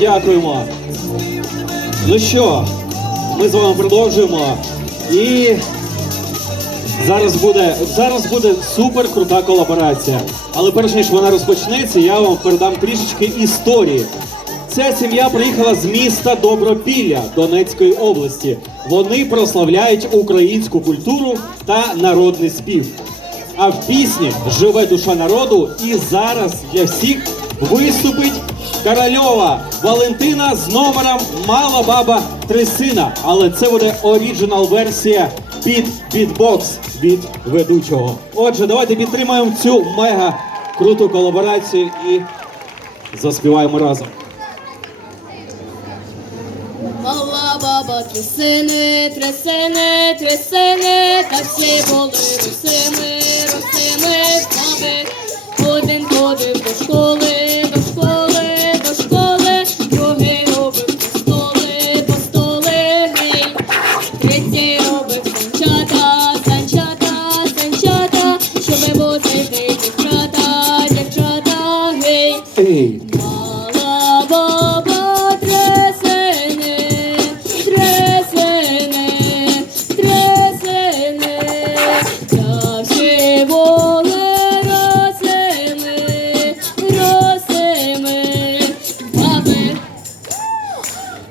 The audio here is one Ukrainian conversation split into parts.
Дякуємо. Ну що, ми з вами продовжуємо. І зараз буде, зараз буде супер крута колаборація. Але перш ніж вона розпочнеться, я вам передам трішечки історії. Ця сім'я приїхала з міста Добропілля Донецької області. Вони прославляють українську культуру та народний спів. А в пісні Живе душа народу і зараз для всіх виступить Корольова Валентина з номером Мала баба три сина. Але це буде оріджинал версія під бітбокс від ведучого. Отже, давайте підтримаємо цю мега круту колаборацію і заспіваємо разом. Мала баба трясини, трясини, трясини, та всі були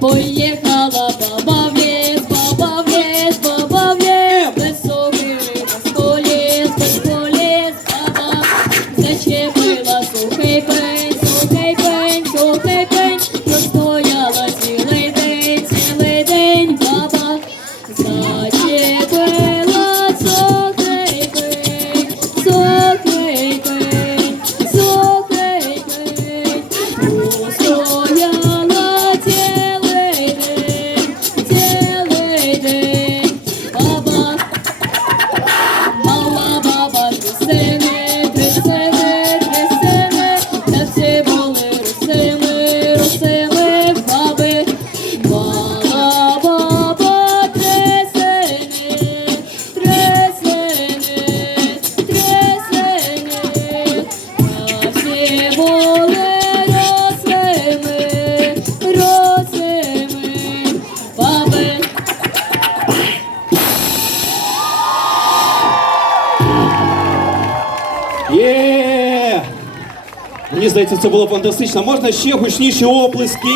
Поїхала баба в ліс, баба в ліс, баба в ліс, високий без коліс, без коліс, баба. Зачепила сухий Мені здається, це було фантастично. Можна ще гучніші оплески.